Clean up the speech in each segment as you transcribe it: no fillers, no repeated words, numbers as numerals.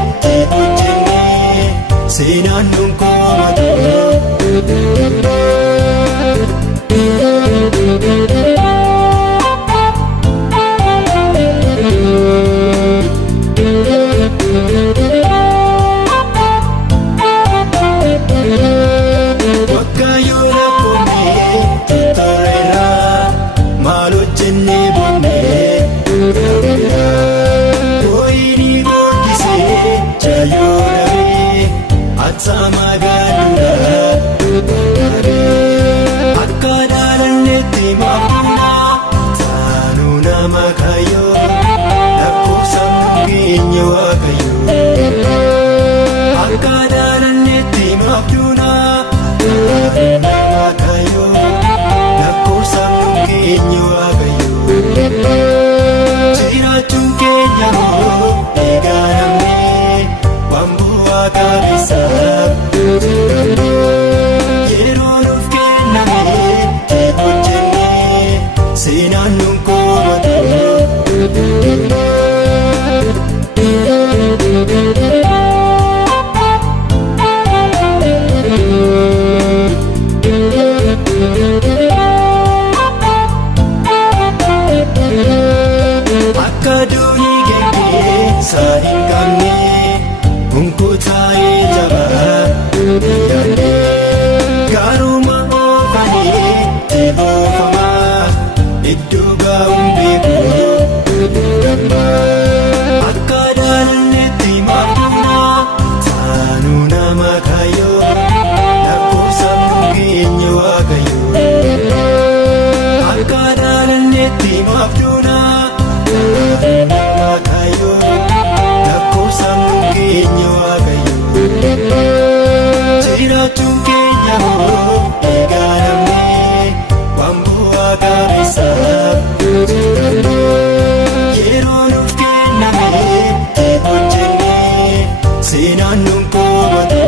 hojjennee seenaan nun komatu. Sama gadura akka daalannetti maafuna taanu nama kayo lakkoofsaan keenya waaqayyo. Akka daalannetti maafuna taanu nama kayo lakkoofsaan keenya waaqayyo. Jiraachuun keenya hoo eegalamee waan bu'aa qabeessa. Yeroo nuuf kenname hojjennee seenaan nun komatu. Akka durii gengee saan hin qabne hunkuutaa'ee jabaa. Gaaruma oofanii eeboofamaa iddoo gaa'uun beeku akka daalannetti maafuna taanu nama kayo lakkoofsaan keenya waaqayyo. Akka daalannetti maafuna taanu nama kayo lakkoofsaan keenya waaqayyo. Jiraachuun keenya hoo eegalamee waan bu'aa qabeessa. Yeroo nuuf kenname hojjennee seenaan nun komatu.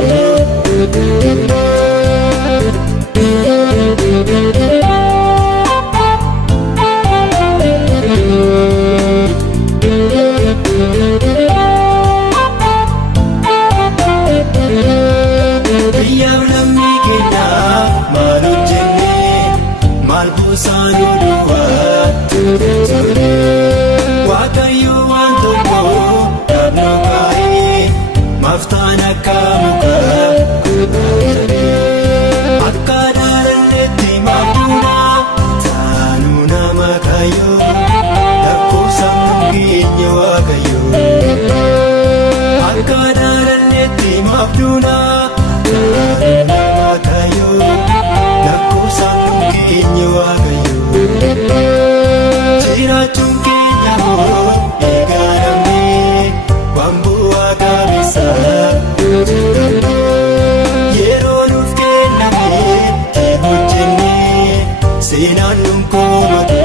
Biyyaaf lammii keenya maal hojjennee maal buusaanuu duwwaatti ture. Waaqayyo waan tokko dhaabnoo kaa'ee maaftaan akka mukaa akka daalannetti maafuna taanu nama kayo lakkoofsaan keenya waaqayyo. Akka daalannetti maafuna nama kayo lakkoofsaan keenya waaqayyo. Jiraachuun keenya hoo eegalamee waan bu'aa qabeessa. Yeroo nuuf kenname hojjennee seenaan nun komatu.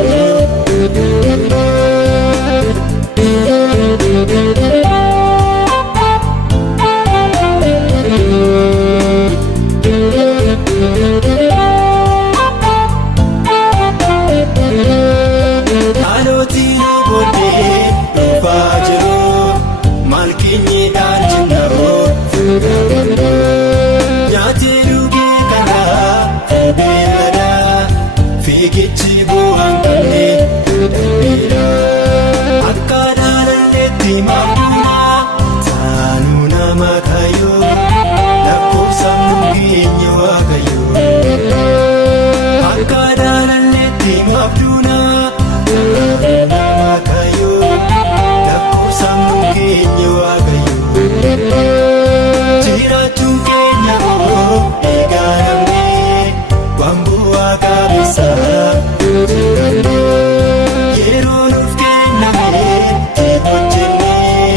Dhaalootiin booddee dhufaa jiru maal keenyedhaan jenna nyaatee dhugee karaa beellada fiigichi bu'aan qabne darbeera. Akka daalannetti maafuna taanu nama kayo lakkoofsaan keenya waaqayyo. Akka daalannetti maafuna nama kayo lakkoofsaan keenya waaqayyo. Jiraachuun keenya hoo eegalamee waan bu'aa qabeessa. Yeroo nuuf kenname hojjennee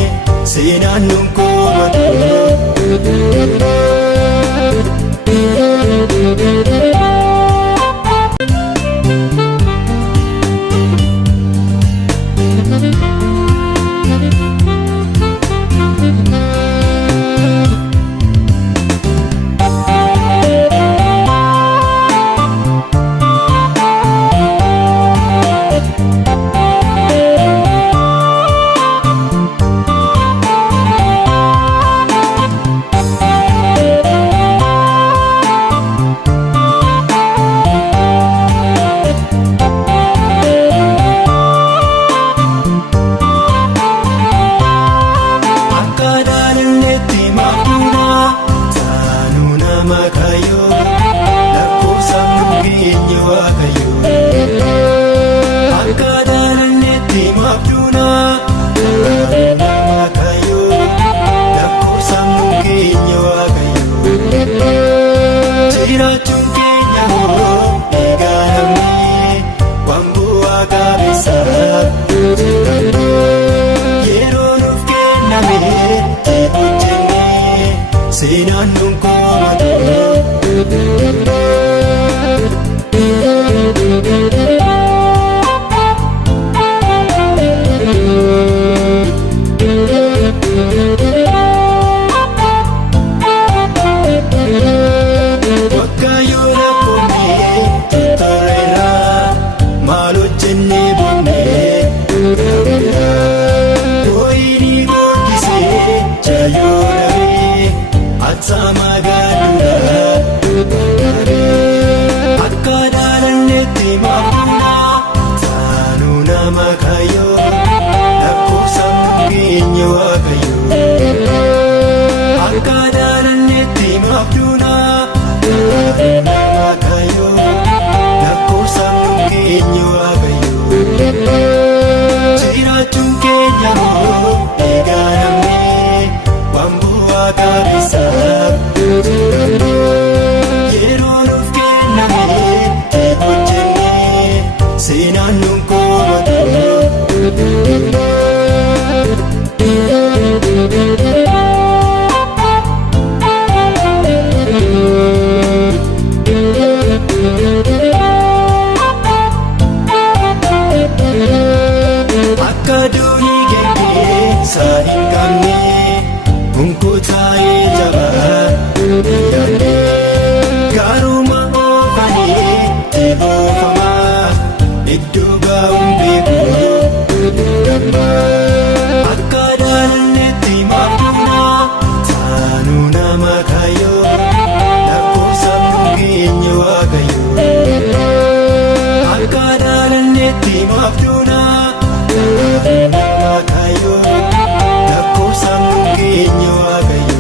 seenaan nun komatu. waaqayyo akka dhaalannetti maaf duuna waaqayyo lakkoofsamuun keenya waaqayyo jiraachuun keenya hoo eegalamne waan bu'aa qabeessaaf yeroo nuuf kenname itti hojjenne seenaan nuun komatu. Waaqayyo rakkoonne tuttureera maal hojjennee boonne boo'ini guddisee jaayoo dhabee atsaa magaaludha akka dhaalannetti maaf duuna taanuu nama kayyoo lakkoofsamuun keenya waaqayyo akka dhaalannetti maaf duuna nama kayyoo lakkoofsamuun keenya waaqayyo jiraachuun keenya hoo eegalamne waan bu'aa qabeessaaf yeroo nuuf kenname itti hojjenne seenaan nuun komatu. Akka durii geggeessa hin qabne hunkuutaa'ee jabaa yaadne gaaruma oofanii itti boofamaa iddoo gaa'uun beeku damma akka dhaalannetti maaf duuna taanuu nama kayyoo lakkoofsamuun keenya waaqayyo akka dhaalannetti maaf duuna nama kayyoo lakkoofsamuun keenya waaqayyo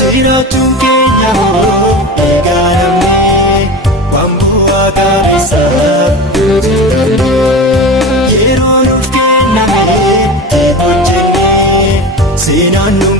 jiraachuun keenya hoo eegalamne waan bu'aa qabeessaaf yeroo nuuf kenname itti hojjenne seenaan nuun